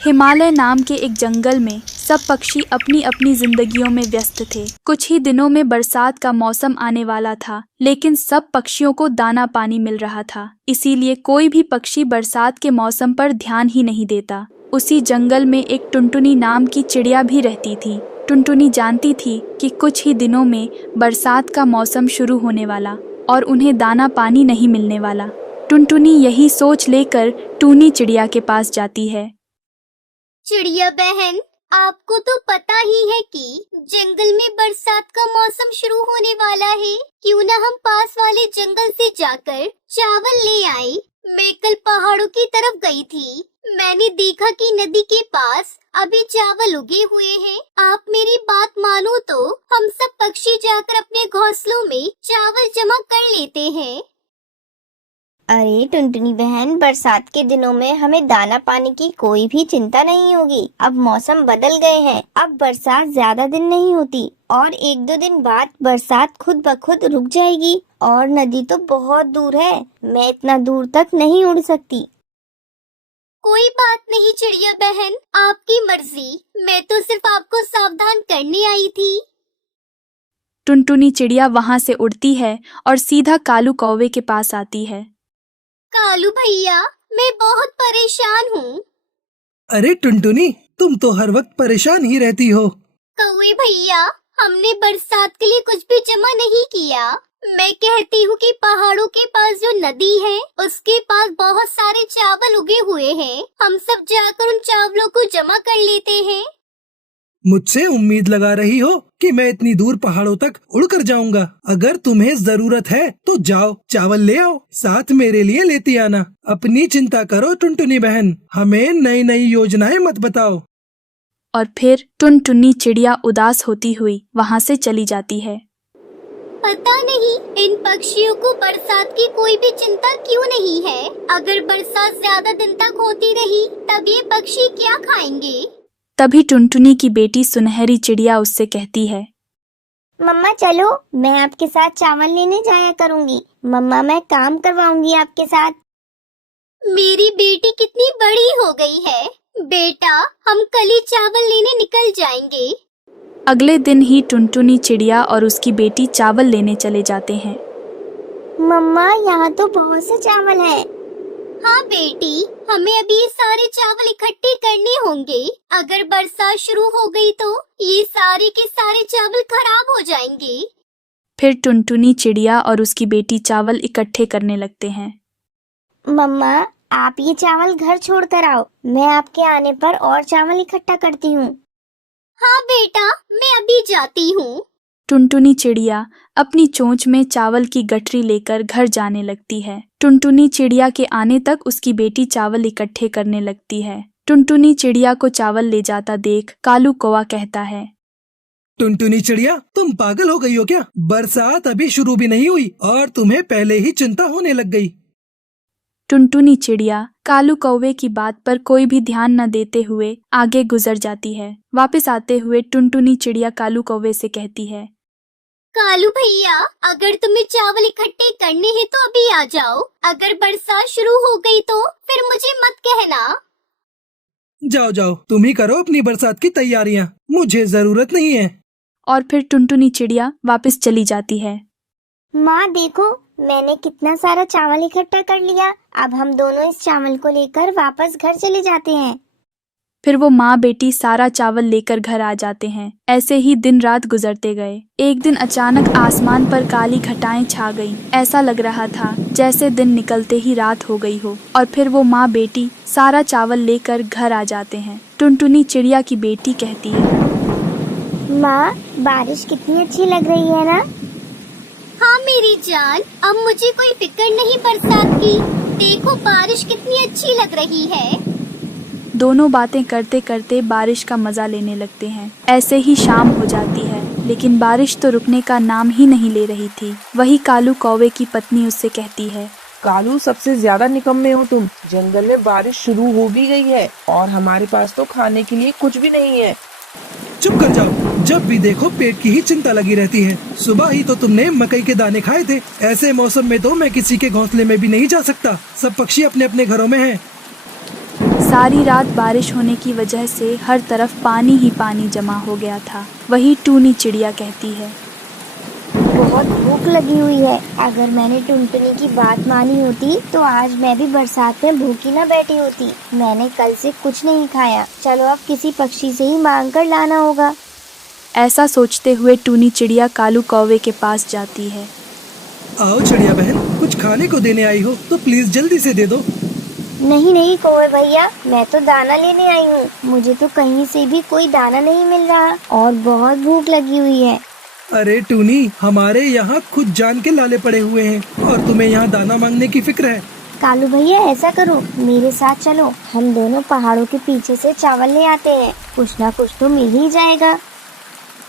हिमालय नाम के एक जंगल में सब पक्षी अपनी अपनी जिंदगियों में व्यस्त थे। कुछ ही दिनों में बरसात का मौसम आने वाला था, लेकिन सब पक्षियों को दाना पानी मिल रहा था, इसीलिए कोई भी पक्षी बरसात के मौसम पर ध्यान ही नहीं देता। उसी जंगल में एक टुनटुनी नाम की चिड़िया भी रहती थी। टुनटुनी जानती थी कि कुछ ही दिनों में बरसात का मौसम शुरू होने वाला और उन्हें दाना पानी नहीं मिलने वाला। टुनटुनी यही सोच लेकर टूनी चिड़िया के पास जाती है। चिड़िया बहन, आपको तो पता ही है कि जंगल में बरसात का मौसम शुरू होने वाला है। क्यों ना हम पास वाले जंगल से जाकर चावल ले आए। मैं कल पहाड़ों की तरफ गई थी। मैंने देखा कि नदी के पास अभी चावल उगे हुए हैं। आप मेरी बात मानो तो हम सब पक्षी जाकर अपने घोंसलों में चावल जमा कर लेते हैं। अरे टुनटुनी बहन, बरसात के दिनों में हमें दाना पानी की कोई भी चिंता नहीं होगी। अब मौसम बदल गए हैं। अब बरसात ज्यादा दिन नहीं होती और 1-2 दिन बाद बरसात खुद ब खुद रुक जाएगी। और नदी तो बहुत दूर है, मैं इतना दूर तक नहीं उड़ सकती। कोई बात नहीं चिड़िया बहन, आपकी मर्जी। मैं तो सिर्फ आपको सावधान करने आई थी। टुनटुनी चिड़िया वहां से उड़ती है और सीधा कालू कौवे के पास आती है। कालू भैया, मैं बहुत परेशान हूँ। अरे टुनटुनी, तुम तो हर वक्त परेशान ही रहती हो। कौवे भैया, हमने बरसात के लिए कुछ भी जमा नहीं किया। मैं कहती हूँ कि पहाड़ों के पास जो नदी है उसके पास बहुत सारे चावल उगे हुए हैं। हम सब जाकर उन चावलों को जमा कर लेते हैं। मुझसे उम्मीद लगा रही हो कि मैं इतनी दूर पहाड़ों तक उड़कर जाऊंगा? अगर तुम्हें जरूरत है तो जाओ, चावल ले आओ, साथ मेरे लिए लेती आना। अपनी चिंता करो टुनटुनी बहन, हमें नई नई योजनाएं मत बताओ। और फिर टुनटुनी चिड़िया उदास होती हुई वहां से चली जाती है। पता नहीं इन पक्षियों को बरसात की कोई भी चिंता क्यों नहीं है। अगर बरसात ज्यादा दिन तक होती रही तब ये पक्षी क्या खाएंगे। तभी टुनटुनी की बेटी सुनहरी चिड़िया उससे कहती है, मम्मा चलो, मैं आपके साथ चावल लेने जाया करूँगी। मम्मा, मैं काम करवाऊंगी आपके साथ। मेरी बेटी कितनी बड़ी हो गई है। बेटा, हम कल ही चावल लेने निकल जाएंगे। अगले दिन ही टुनटुनी चिड़िया और उसकी बेटी चावल लेने चले जाते हैं। मम्मा, यहाँ तो बहुत से चावल है। हाँ बेटी, हमें अभी ये सारे चावल इकट्ठे करने होंगे। अगर बरसात शुरू हो गई तो ये सारे के सारे चावल खराब हो जाएंगे। फिर टुनटुनी चिड़िया और उसकी बेटी चावल इकट्ठे करने लगते हैं। मम्मा, आप ये चावल घर छोड़ कर आओ, मैं आपके आने पर और चावल इकट्ठा करती हूँ। हाँ बेटा, मैं अभी जाती हूँ। टुनटुनी चिड़िया अपनी चोंच में चावल की गठरी लेकर घर जाने लगती है। टुनटुनी चिड़िया के आने तक उसकी बेटी चावल इकट्ठे करने लगती है। टुनटुनी चिड़िया को चावल ले जाता देख कालू कौवा कहता है, टुनटुनी चिड़िया, तुम पागल हो गई हो क्या? बरसात अभी शुरू भी नहीं हुई और तुम्हें पहले ही चिंता होने लग गई। टुनटुनी चिड़िया कालू कौवे की बात पर कोई भी ध्यान न देते हुए आगे गुजर जाती है। वापस आते हुए टुनटुनी चिड़िया कालू कौवे से कहती है, कालू भैया, अगर तुम्हें चावल इकट्ठे करने हैं तो अभी आ जाओ। अगर बरसात शुरू हो गई तो फिर मुझे मत कहना। जाओ जाओ, तुम ही करो अपनी बरसात की तैयारियां, मुझे जरूरत नहीं है। और फिर टुनटुनी चिड़िया वापस चली जाती है। माँ देखो, मैंने कितना सारा चावल इकट्ठा कर लिया। अब हम दोनों इस चावल को लेकर वापस घर चले जाते हैं। फिर वो माँ बेटी सारा चावल लेकर घर आ जाते हैं। ऐसे ही दिन रात गुजरते गए। एक दिन अचानक आसमान पर काली घटाएं छा गईं। ऐसा लग रहा था जैसे दिन निकलते ही रात हो गई हो। और फिर वो माँ बेटी सारा चावल लेकर घर आ जाते हैं। टुनटुनी चिड़िया की बेटी कहती है, माँ, बारिश कितनी अच्छी लग रही है ना? हाँ मेरी जान, अब मुझे कोई फिक्र नहीं बरसात की। देखो बारिश कितनी अच्छी लग रही है। दोनों बातें करते करते बारिश का मजा लेने लगते हैं। ऐसे ही शाम हो जाती है, लेकिन बारिश तो रुकने का नाम ही नहीं ले रही थी। वही कालू कौवे की पत्नी उससे कहती है, कालू, सबसे ज्यादा निकम्मे हो तुम। जंगल में बारिश शुरू हो भी गई है और हमारे पास तो खाने के लिए कुछ भी नहीं है। चुप कर जाओ, जब भी देखो पेट की ही चिंता लगी रहती है। सुबह ही तो तुमने मकई के दाने खाए थे। ऐसे मौसम में तो मैं किसी के घोंसले में भी नहीं जा सकता। सब पक्षी अपने अपने घरों में हैं। सारी रात बारिश होने की वजह से हर तरफ पानी ही पानी जमा हो गया था। वही टूनी चिड़िया कहती है, बहुत भूख लगी हुई है। अगर मैंने टुनटुनी की बात मानी होती तो आज मैं भी बरसात में भूखी न बैठी होती। मैंने कल से कुछ नहीं खाया। चलो अब किसी पक्षी से ही मांग कर लाना होगा। ऐसा सोचते हुए टूनी चिड़िया कालू कौवे के पास जाती है। आओ चिड़िया बहन, कुछ खाने को देने आई हो तो प्लीज जल्दी से दे दो। नहीं नहीं कौवे भैया, मैं तो दाना लेने आई हूँ। मुझे तो कहीं से भी कोई दाना नहीं मिल रहा और बहुत भूख लगी हुई है। अरे टूनी, हमारे यहाँ खुद जान के लाले पड़े हुए हैं और तुम्हें यहाँ दाना मांगने की फिक्र है। कालू भैया ऐसा करो, मेरे साथ चलो। हम दोनों पहाड़ों के पीछे से चावल ले आते हैं। कुछ ना कुछ तो मिल ही जाएगा।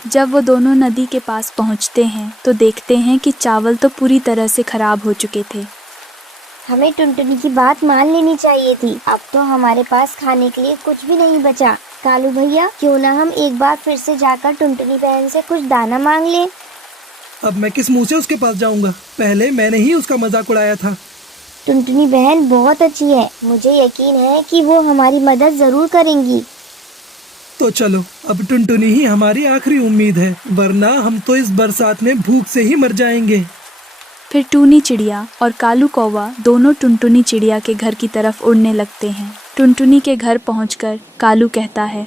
जब वो दोनों नदी के पास पहुंचते हैं तो देखते हैं कि चावल तो पूरी तरह से खराब हो चुके थे। हमें टुनटुनी की बात मान लेनी चाहिए थी। अब तो हमारे पास खाने के लिए कुछ भी नहीं बचा। कालू भैया, क्यों ना हम एक बार फिर से जाकर टुनटुनी बहन से कुछ दाना मांग लें। अब मैं किस मुंह से उसके पास जाऊंगा? पहले मैंने ही उसका मजाक उड़ाया था। टुनटुनी बहन बहुत अच्छी है। मुझे यकीन है कि वो हमारी मदद जरूर करेंगी। तो चलो, अब टुनटुनी ही हमारी आखिरी उम्मीद है, वरना हम तो इस बरसात में भूख से ही मर जाएंगे। फिर टूनी चिड़िया और कालू कौवा दोनों टुनटुनी चिड़िया के घर की तरफ उड़ने लगते हैं। टुनटुनी के घर पहुंचकर कालू कहता है,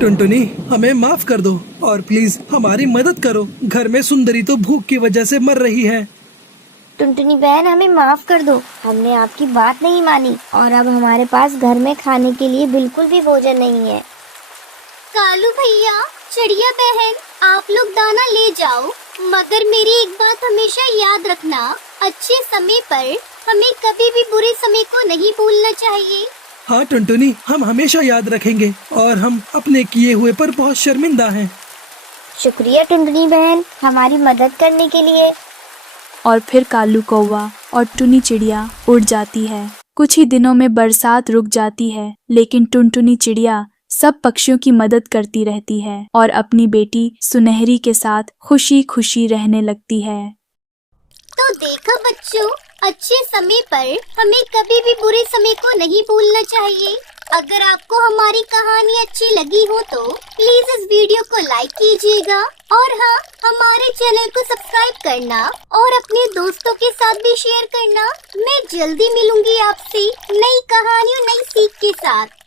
टुनटुनी, हमें माफ कर दो और प्लीज हमारी मदद करो। घर में सुंदरी तो भूख की वजह से मर रही है। टुनटुनी बहन, हमें माफ कर दो। हमने आपकी बात नहीं मानी और अब हमारे पास घर में खाने के लिए बिल्कुल भी भोजन नहीं है। कालू भैया, चिड़िया बहन, आप लोग दाना ले जाओ, मगर मेरी एक बात हमेशा याद रखना, अच्छे समय पर हमें कभी भी बुरे समय को नहीं भूलना चाहिए। हाँ टुनटुनी, हम हमेशा याद रखेंगे और हम अपने किए हुए पर बहुत शर्मिंदा हैं। शुक्रिया टुनटुनी बहन, हमारी मदद करने के लिए। और फिर कालू कौवा और टुनी चिड़िया उड़ जाती है। कुछ ही दिनों में बरसात रुक जाती है, लेकिन टुनटुनी चिड़िया सब पक्षियों की मदद करती रहती है और अपनी बेटी सुनहरी के साथ खुशी खुशी रहने लगती है। तो देखा बच्चों, अच्छे समय पर हमें कभी भी बुरे समय को नहीं भूलना चाहिए। अगर आपको हमारी कहानी अच्छी लगी हो तो प्लीज इस वीडियो को लाइक कीजिएगा और हाँ, हमारे चैनल को सब्सक्राइब करना और अपने दोस्तों के साथ भी शेयर करना। मैं जल्दी मिलूंगी आपसे नई कहानियों नई सीख के साथ।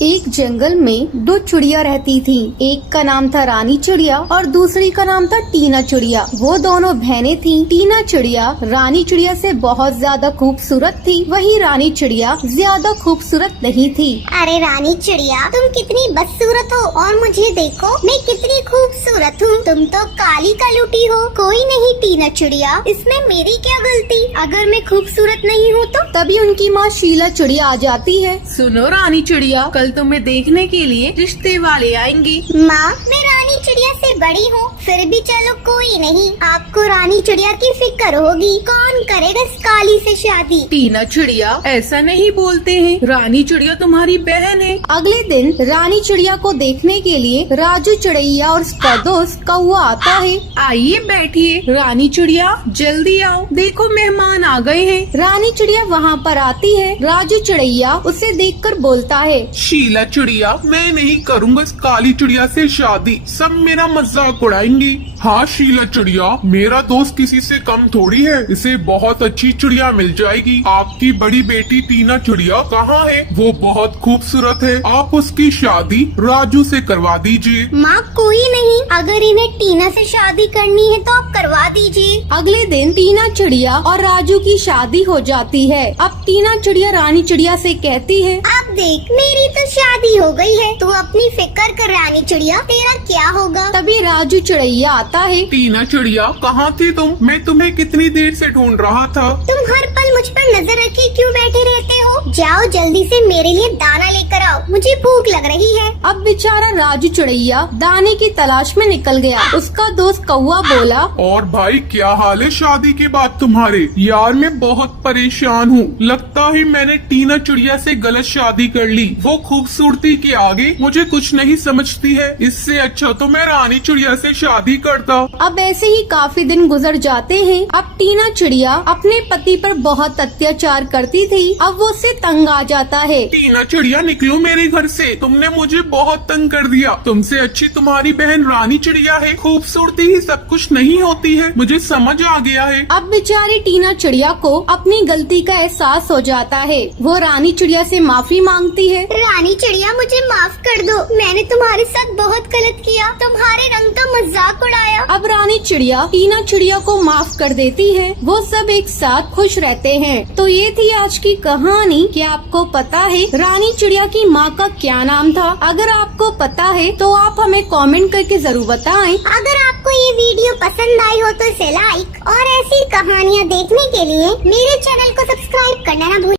एक जंगल में दो चिड़िया रहती थी। एक का नाम था रानी चिड़िया और दूसरी का नाम था टीना चिड़िया। वो दोनों बहनें थी। टीना चिड़िया रानी चिड़िया से बहुत ज्यादा खूबसूरत थी, वही रानी चिड़िया ज्यादा खूबसूरत नहीं थी। अरे रानी चिड़िया, तुम कितनी बदसूरत हो और मुझे देखो, मैं कितनी खूबसूरत हूँ। तुम तो काली कलूटी हो। कोई नहीं टीना चिड़िया, इसमें मेरी क्या गलती? अगर मैं खूबसूरत नहीं हूँ तो? तभी उनकी माँ शीला चिड़िया आ जाती है। सुनो रानी चिड़िया, कल तुम्हें देखने के लिए रिश्ते वाले आएंगे। माँ, मैं रानी चिड़िया से बड़ी हूँ, फिर भी चलो कोई नहीं। आपको रानी चिड़िया की फिक्र होगी, कौन करेगा इस काली से शादी? टीना चिड़िया, ऐसा नहीं बोलते हैं, रानी चिड़िया तुम्हारी बहन है। अगले दिन रानी चिड़िया को देखने के लिए राजू चिड़ैया और उसका दोस्त कौवा आता है। आइए बैठिए। रानी चिड़िया जल्दी आओ, देखो मेहमान आ गए हैं। रानी चिड़िया वहाँ पर आती है। राजू चिड़ैया उसे देखकर बोलता है, शीला चिड़िया, मैं नहीं करूँगा इस काली चिड़िया से शादी, सब मेरा मजाक उड़ाएंगे। हाँ शीला चिड़िया, मेरा दोस्त किसी से कम थोड़ी है, इसे बहुत अच्छी चिड़िया मिल जाएगी। आपकी बड़ी बेटी टीना चिड़िया कहाँ है? वो बहुत खूबसूरत है, आप उसकी शादी राजू से करवा दीजिए। माँ, कोई नहीं, अगर इन्हें टीना से शादी करनी है तो आप करवा दीजिए। अगले दिन टीना चिड़िया और राजू की शादी हो जाती है। अब टीना चिड़िया रानी चिड़िया से कहती है, अब देख, मेरी तो शादी हो गई है, तू अपनी फिक्र कर रानी चिड़िया, तेरा क्या होगा? तभी राजू चिड़ैया आता है। टीना चिड़िया, कहाँ थी तुम? मैं तुम्हें कितनी देर से ढूंढ रहा था। तुम हर पल मुझ पर नजर रखे क्यों बैठे रहते हो? जाओ जल्दी से मेरे लिए दाना लेकर आओ, मुझे भूख लग रही है। अब बेचारा राजू चिड़ैया दाने की तलाश में निकल गया। उसका दोस्त कौवा बोला, और भाई क्या हाल है शादी के बाद तुम्हारे? यार मैं बहुत परेशान हूँ, लगता है मैंने टीना चिड़िया से गलत शादी कर ली। वो खूबसूरती के आगे मुझे कुछ नहीं समझती है, इससे अच्छा तो मैं रानी चिड़िया से शादी करता। अब ऐसे ही काफी दिन गुजर जाते हैं। अब टीना चिड़िया अपने पति पर बहुत अत्याचार करती थी। अब वो उसे तंग आ जाता है। टीना चिड़िया निकलो मेरे घर से, तुमने मुझे बहुत तंग कर दिया। तुमसे अच्छी तुम्हारी बहन रानी चिड़िया है। खूबसूरती ही सब कुछ नहीं होती है, मुझे समझ आ गया है। अब बेचारी टीना चिड़िया को अपनी गलती का एहसास हो जाता है। वो रानी चिड़िया से माफी मांगती है। रानी चिड़िया मुझे माफ कर दो, मैंने तुम्हारे साथ बहुत गलत किया, तुम्हारे रंग का मजाक उड़ाया। अब रानी चिड़िया टीना चिड़िया को माफ कर देती है। वो सब एक साथ खुश रहते हैं। तो ये थी आज की कहानी। क्या आपको पता है रानी चिड़िया की माँ का क्या नाम था? अगर आपको पता है तो आप हमें कमेंट करके जरूर बताएं। अगर आपको ये वीडियो पसंद आई हो तो इसे लाइक और ऐसी कहानियाँ देखने के लिए मेरे चैनल को सब्सक्राइब करना ना भूलें।